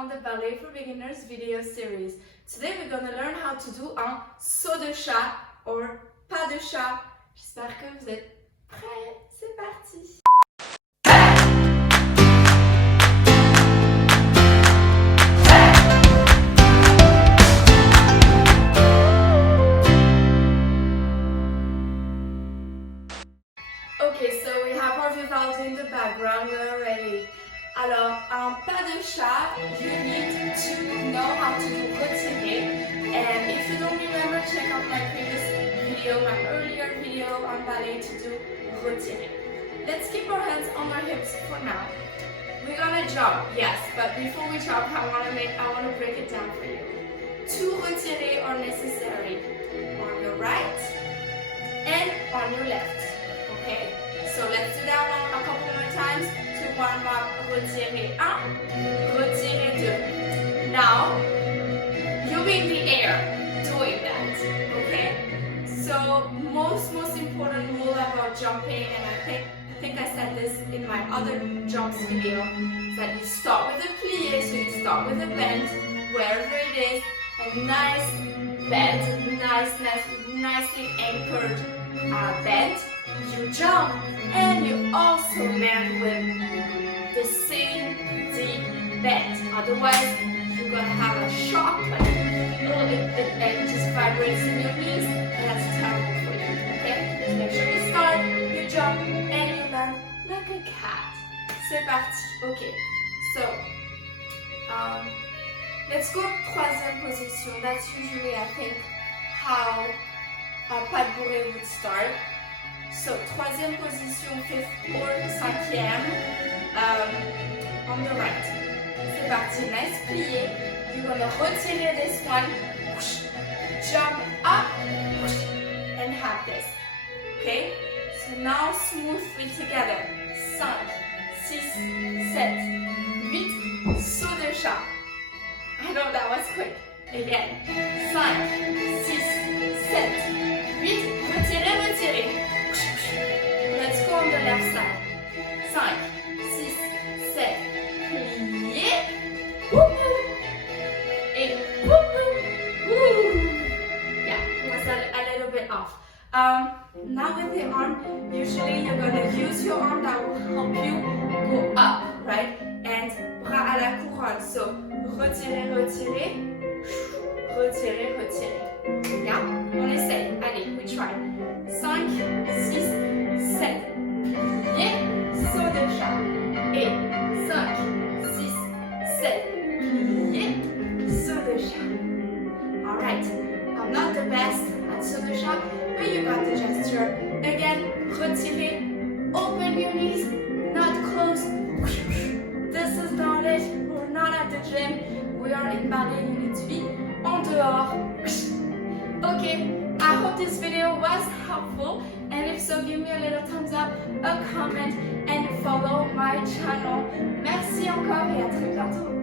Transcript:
on the Ballet for Beginners video series. Today we're going to learn how to do un saut de chat or pas de chat. J'espère que vous êtes prêts. C'est parti. Okay, so we have our visuals in the background, we're ready. Alors, un pas de chat, you need to know how to do retirer. And if you don't remember, check out my previous video, my earlier video on ballet to do retirer. Let's keep our hands on our hips for now. We're gonna jump, yes, but before we jump, I wanna break it down for you. Two retirer are necessary on your right and on your left. Okay, so let's do that one a couple more times to warm up. Retirer 1, retirer 2. Now, you'll be in the air doing that, okay? So, most important rule about jumping, and I think I said this in my other jumps video, is that you start with a plie, so you start with a bend, wherever it is, a nice bend, nicely anchored bend. You jump and you also land with the same deep bend. Otherwise, you're gonna have a shock, like it just vibrates in your knees, and that's terrible for you. Okay? So make sure you start, you jump, and you land like a cat. C'est parti. Okay. So let's go troisième position. That's usually, I think, how pas de bourrée would start. So, troisième position, fifth or cinquième, on the right. C'est parti, nice plié. You're gonna retirer this one, jump up, and have this. Okay? So now smoothly together. 5, 6, 7, 8, saut de chat. I know that was quick. Again. 5, 6, 7, 8, retirer. Let's go on the left side. 5, 6, 7, plié. Woo-hoo. Et woo-hoo. Yeah, it was a little bit off. Now with the arm, usually you're going to use your arm that will help you go up, right? And bras à la couronne. So, retirer, retirer. Retirer, retirer. Yeah, on essaye. Allez, we try. 5, 6, 7, plié, saut de chat. Et 5, 6, 7, plié, saut de chat. Alright, I'm not the best at saut de chat, but you got the gesture. Again, retirer, open your knees, not close. This is not it, we're not at the gym, we are in ballet, you need to be en dehors. Okay. I hope this video was helpful, and if so, give me a little thumbs up, a comment, and follow my channel. Merci encore et à très bientôt.